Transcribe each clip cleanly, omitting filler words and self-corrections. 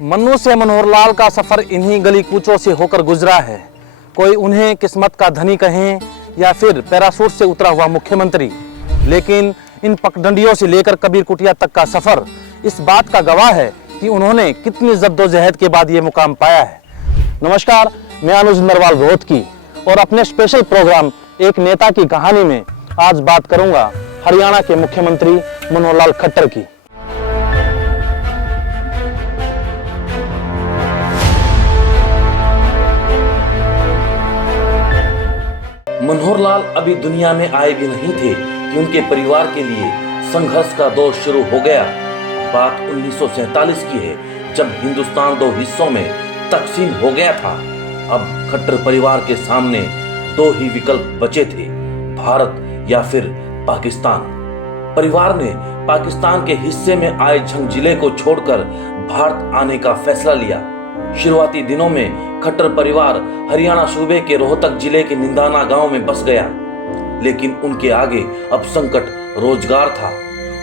मन्नू से मनोहर लाल का सफर इन्हीं गली कूचों से होकर गुजरा है। कोई उन्हें किस्मत का धनी कहें या फिर पैराशूट से उतरा हुआ मुख्यमंत्री, लेकिन इन पगडंडियों से लेकर कबीर कुटिया तक का सफर इस बात का गवाह है कि उन्होंने कितनी जद्दोजहद के बाद ये मुकाम पाया है। नमस्कार, मैं अनुज नरवाल रोहतकी और अपने स्पेशल प्रोग्राम एक नेता की कहानी में आज बात करूंगा हरियाणा के मुख्यमंत्री मनोहर लाल खट्टर की। मनोहर लाल अभी दुनिया में आए भी नहीं थे कि उनके परिवार के लिए संघर्ष का दौर शुरू हो गया। बात 1947 की है, जब हिंदुस्तान दो हिस्सों में तकसीम हो गया था। अब खट्टर परिवार के सामने दो ही विकल्प बचे थे, भारत या फिर पाकिस्तान। परिवार ने पाकिस्तान के हिस्से में आए झंग जिले को छोड़कर भारत आने का फैसला लिया। शुरुआती दिनों में खट्टर परिवार हरियाणा सूबे के रोहतक जिले के निंदाना गांव में बस गया, लेकिन उनके आगे अब संकट रोजगार था।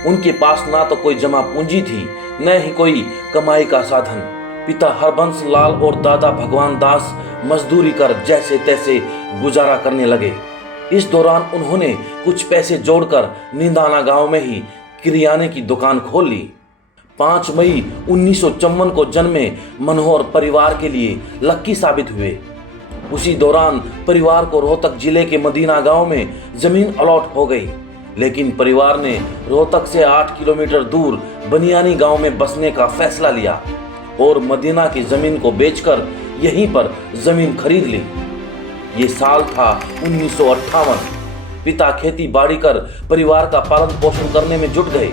उनके पास ना तो कोई जमा पूंजी थी, न ही कोई कमाई का साधन। पिता हरबंस लाल और दादा भगवान दास मजदूरी कर जैसे तैसे गुजारा करने लगे। इस दौरान उन्होंने कुछ पैसे जोड़कर निंदाना गांव में ही किरियाने की दुकान खोल ली। 5 मई 1954 को जन्मे मनोहर परिवार के लिए लक्की साबित हुए। उसी दौरान परिवार को रोहतक जिले के मदीना गांव में जमीन अलॉट हो गई, लेकिन परिवार ने रोहतक से 8 किलोमीटर दूर बनियानी गांव में बसने का फैसला लिया और मदीना की जमीन को बेचकर यहीं पर जमीन खरीद ली। ये साल था 1958। पिता खेती बाड़ी कर परिवार का पालन पोषण करने में जुट गए।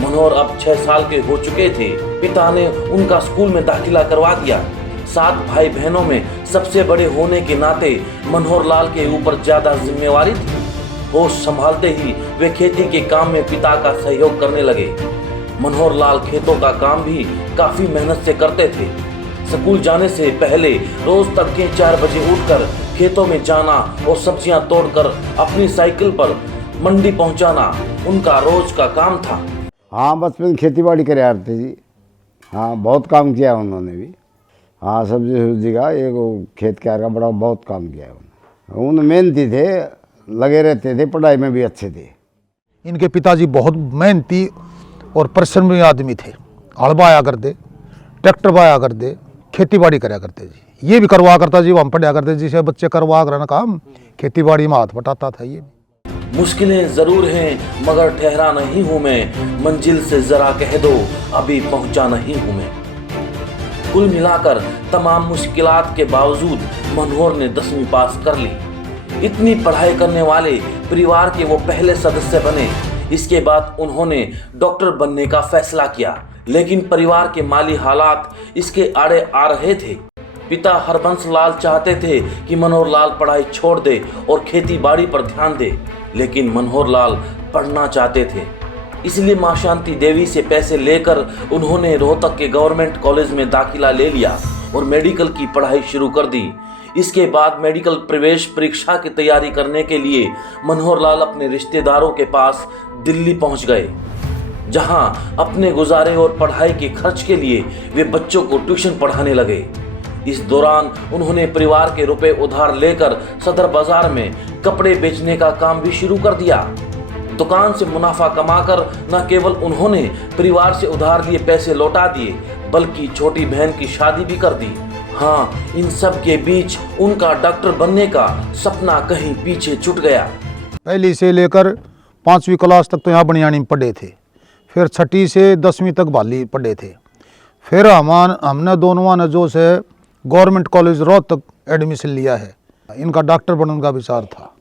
मनोहर अब 6 साल के हो चुके थे। पिता ने उनका स्कूल में दाखिला करवा दिया। 7 भाई बहनों में सबसे बड़े होने के नाते मनोहर लाल के ऊपर ज्यादा जिम्मेवारी थी। होश संभालते ही वे खेती के काम में पिता का सहयोग करने लगे। मनोहर लाल खेतों का काम भी काफी मेहनत से करते थे। स्कूल जाने से पहले रोज तड़के 4 बजे उठकर खेतों में जाना और सब्जियां तोड़कर अपनी साइकिल पर मंडी पहुंचाना उनका रोज का काम था। हाँ, बचपन खेती बाड़ी करे आ रहे जी। हाँ, बहुत काम किया उन्होंने भी। हाँ, सब्जी का एक खेत के का बड़ा बहुत काम किया उन्होंने। उन मेहनती थे, लगे रहते थे, पढ़ाई में भी अच्छे थे। इनके पिताजी बहुत मेहनती और परिश्रमी आदमी थे। हल बाया करते, ट्रैक्टर बाया करते, खेती बाड़ी कराया करते जी। ये भी करवा करता जी, हम पढ़ा करते जिसे बच्चे करवा कर काम खेती बाड़ी में हाथ बटाता था। ये मुश्किलें जरूर हैं मगर ठहरा नहीं हूं मैं, मंजिल से जरा कह दो अभी पहुंचा नहीं हूं मैं। कुल मिलाकर तमाम मुश्किलात के बावजूद मनोहर ने 10वीं पास कर ली। इतनी पढ़ाई करने वाले परिवार के वो पहले सदस्य बने। इसके बाद उन्होंने डॉक्टर बनने का फैसला किया, लेकिन परिवार के माली हालात इसके आड़े आ रहे थे। पिता हरबंस लाल चाहते थे कि मनोहर लाल पढ़ाई छोड़ दे और खेती बाड़ी पर ध्यान दे, लेकिन मनोहर लाल पढ़ना चाहते थे। इसलिए मां शांति देवी से पैसे लेकर उन्होंने रोहतक के गवर्नमेंट कॉलेज में दाखिला ले लिया और मेडिकल की पढ़ाई शुरू कर दी। इसके बाद मेडिकल प्रवेश परीक्षा की तैयारी करने के लिए मनोहर लाल अपने रिश्तेदारों के पास दिल्ली पहुंच गए, जहां अपने गुजारे और पढ़ाई के खर्च के लिए वे बच्चों को ट्यूशन पढ़ाने लगे। इस दौरान उन्होंने परिवार के रुपए उधार लेकर सदर बाजार में कपड़े बेचने का काम भी शुरू कर दिया। दुकान से मुनाफा कमाकर न केवल उन्होंने परिवार से उधार लिए पैसे लौटा दिए, बल्कि छोटी बहन की शादी भी कर दी। हाँ, इन सब के बीच उनका डॉक्टर बनने का सपना कहीं पीछे छूट गया। पहली से लेकर 5वीं क्लास तक तो यहाँ बनियानी में पढ़े थे, फिर 6ठी से 10वीं तक बाली पढ़े थे। फिर हमने दोनों ने जो से गवर्नमेंट कॉलेज रोहतक एडमिशन लिया है। इनका डॉक्टर बनने का विचार था।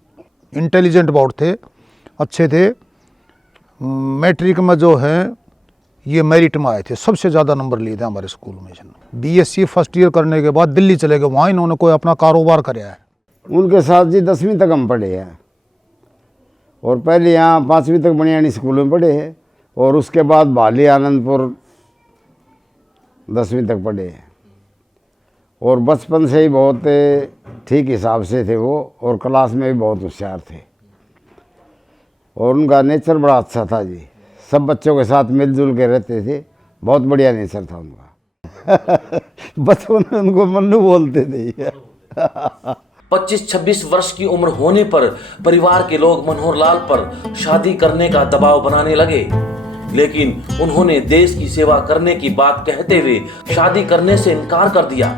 इंटेलिजेंट बहुत थे, अच्छे थे। मैट्रिक में जो है ये मेरिट में आए थे, सबसे ज़्यादा नंबर लिए थे हमारे स्कूल में। बीएससी फर्स्ट ईयर करने के बाद दिल्ली चले गए, वहाँ इन्होंने कोई अपना कारोबार कराया है। उनके साथ जी 10वीं तक हम पढ़े हैं और पहले यहाँ 5वीं तक बनियानी स्कूल में पढ़े हैं और उसके बाद भाली आनंदपुर 10वीं तक पढ़े हैं। और बचपन से ही बहुत ठीक हिसाब से थे वो और क्लास में भी बहुत होशियार थे और उनका नेचर बड़ा अच्छा था जी। सब बच्चों के साथ मिलजुल के रहते थे, बहुत बढ़िया नेचर था उनका। बचपन में उनको मन्नू बोलते थे। 25-26 वर्ष की उम्र होने पर परिवार के लोग मनोहर लाल पर शादी करने का दबाव बनाने लगे, लेकिन उन्होंने देश की सेवा करने की बात कहते हुए शादी करने से इनकार कर दिया।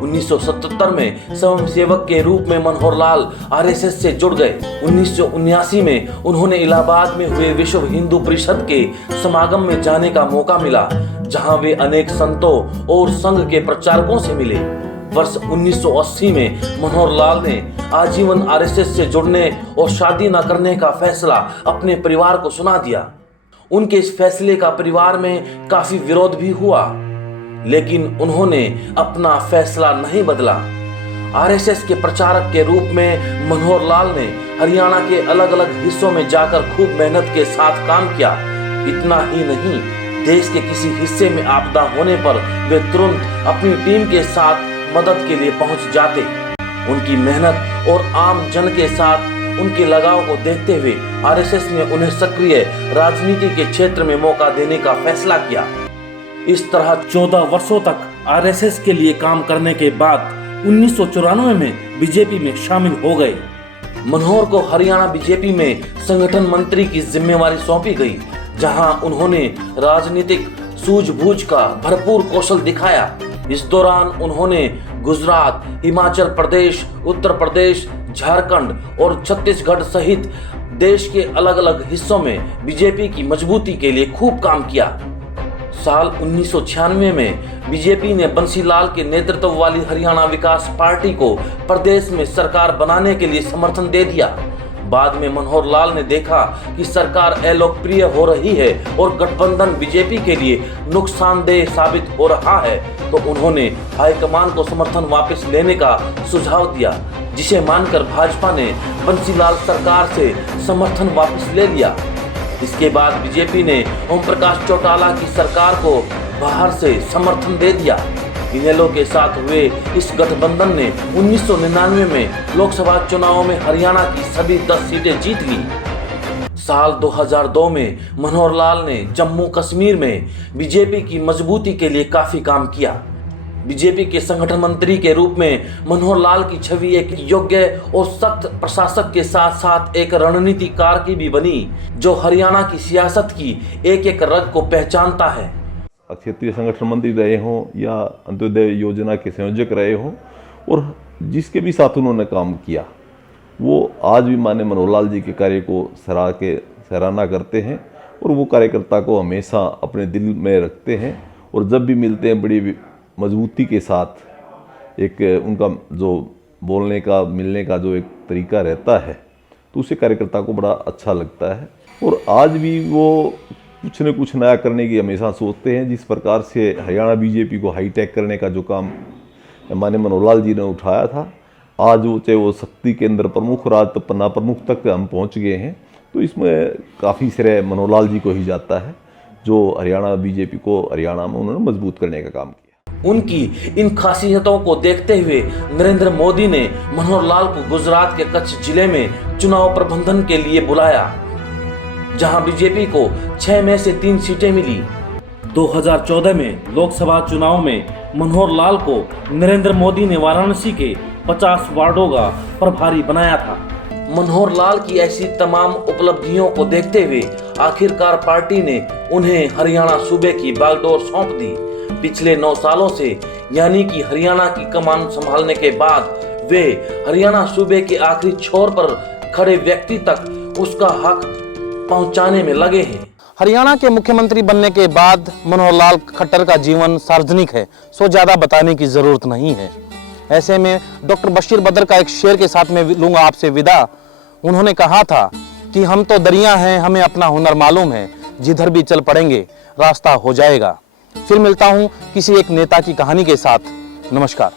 1977 में स्वयंसेवक के रूप में मनोहर लाल आरएसएस से जुड़ गए। 1979 में उन्होंने इलाहाबाद में हुए विश्व हिंदू परिषद के समागम में जाने का मौका मिला, जहां वे अनेक संतों और संघ के प्रचारकों से मिले। वर्ष 1980 में मनोहर लाल ने आजीवन आरएसएस से जुड़ने और शादी न करने का फैसला अपने परिवार को सुना दिया। उनके इस फैसले का परिवार में काफी विरोध भी हुआ, लेकिन उन्होंने अपना फैसला नहीं बदला। आरएसएस के प्रचारक के रूप में मनोहर लाल ने हरियाणा के अलग अलग हिस्सों में जाकर खूब मेहनत के साथ काम किया। इतना ही नहीं, देश के किसी हिस्से में आपदा होने पर वे तुरंत अपनी टीम के साथ मदद के लिए पहुंच जाते। उनकी मेहनत और आम जन के साथ उनके लगाव को देखते हुए आरएसएस ने उन्हें सक्रिय राजनीति के क्षेत्र में मौका देने का फैसला किया। इस तरह 14 वर्षों तक आरएसएस के लिए काम करने के बाद 1994 में बीजेपी में शामिल हो गए। मनोहर को हरियाणा बीजेपी में संगठन मंत्री की जिम्मेवारी सौंपी गई, जहां उन्होंने राजनीतिक सूझबूझ का भरपूर कौशल दिखाया। इस दौरान उन्होंने गुजरात, हिमाचल प्रदेश, उत्तर प्रदेश, झारखंड और छत्तीसगढ़ सहित देश के अलग अलग हिस्सों में बीजेपी की मजबूती के लिए खूब काम किया। साल 1996 में बीजेपी ने बंसीलाल के नेतृत्व वाली हरियाणा विकास पार्टी को प्रदेश में सरकार बनाने के लिए समर्थन दे दिया। बाद में मनोहर लाल ने देखा कि सरकार अलोकप्रिय हो रही है और गठबंधन बीजेपी के लिए नुकसानदेह साबित हो रहा है, तो उन्होंने हाईकमान को समर्थन वापस लेने का सुझाव दिया, जिसे मानकर भाजपा ने बंसीलाल सरकार से समर्थन वापस ले लिया। इसके बाद बीजेपी ने ओम प्रकाश चौटाला की सरकार को बाहर से समर्थन दे दिया। इनेलो के साथ हुए इस गठबंधन ने 1999 में लोकसभा चुनावों में हरियाणा की सभी 10 सीटें जीत ली। साल 2002 में मनोहर लाल ने जम्मू कश्मीर में बीजेपी की मजबूती के लिए काफी काम किया। बीजेपी के संगठन मंत्री के रूप में मनोहर लाल की छवि एक योग्य और सख्त प्रशासक के साथ साथ एक रणनीतिकार की भी बनी, जो हरियाणा की सियासत की एक एक रग को पहचानता है। क्षेत्रीय संगठन मंत्री रहे हों या अंत्योदय योजना के संयोजक रहे हों, और जिसके भी साथ उन्होंने काम किया, वो आज भी माननीय मनोहर लाल जी के कार्य को सराहना करते हैं और वो कार्यकर्ता को हमेशा अपने दिल में रखते हैं। और जब भी मिलते हैं बड़ी मजबूती के साथ एक उनका जो बोलने का मिलने का जो एक तरीका रहता है, तो उसे कार्यकर्ता को बड़ा अच्छा लगता है। और आज भी वो कुछ न कुछ नया करने की हमेशा सोचते हैं। जिस प्रकार से हरियाणा बीजेपी को हाईटेक करने का जो काम माननीय मनोहर लाल जी ने उठाया था, आज वो चाहे वो शक्ति केंद्र प्रमुख और आज तो पन्ना प्रमुख तक हम पहुंच गए हैं, तो इसमें काफ़ी श्रेय मनोहर लाल जी को ही जाता है, जो हरियाणा बीजेपी को हरियाणा में उन्होंने मजबूत करने का काम किया। उनकी इन खासियतों को देखते हुए नरेंद्र मोदी ने मनोहर लाल को गुजरात के कच्छ जिले में चुनाव प्रबंधन के लिए बुलाया, जहां बीजेपी को 6 में से 3 सीटें मिली। 2014 में लोकसभा चुनाव में मनोहर लाल को नरेंद्र मोदी ने वाराणसी के 50 वार्डों का प्रभारी बनाया था। मनोहर लाल की ऐसी तमाम उपलब्धियों को देखते हुए आखिरकार पार्टी ने उन्हें हरियाणा सूबे की बागडोर सौंप दी। पिछले 9 सालों से, यानी कि हरियाणा की कमान संभालने के बाद, वे हरियाणा सूबे के आखिरी छोर पर खड़े व्यक्ति तक उसका हक पहुंचाने में लगे हैं। हरियाणा के मुख्यमंत्री बनने के बाद मनोहर लाल खट्टर का जीवन सार्वजनिक है, सो ज्यादा बताने की जरूरत नहीं है। ऐसे में डॉक्टर बशीर बदर का एक शेर के साथ में लूंगा आपसे विदा। उन्होंने कहा था कि हम तो दरिया हैं, हमें अपना हुनर मालूम है, जिधर भी चल पड़ेंगे रास्ता हो जाएगा। फिर मिलता हूं किसी एक नेता की कहानी के साथ। नमस्कार।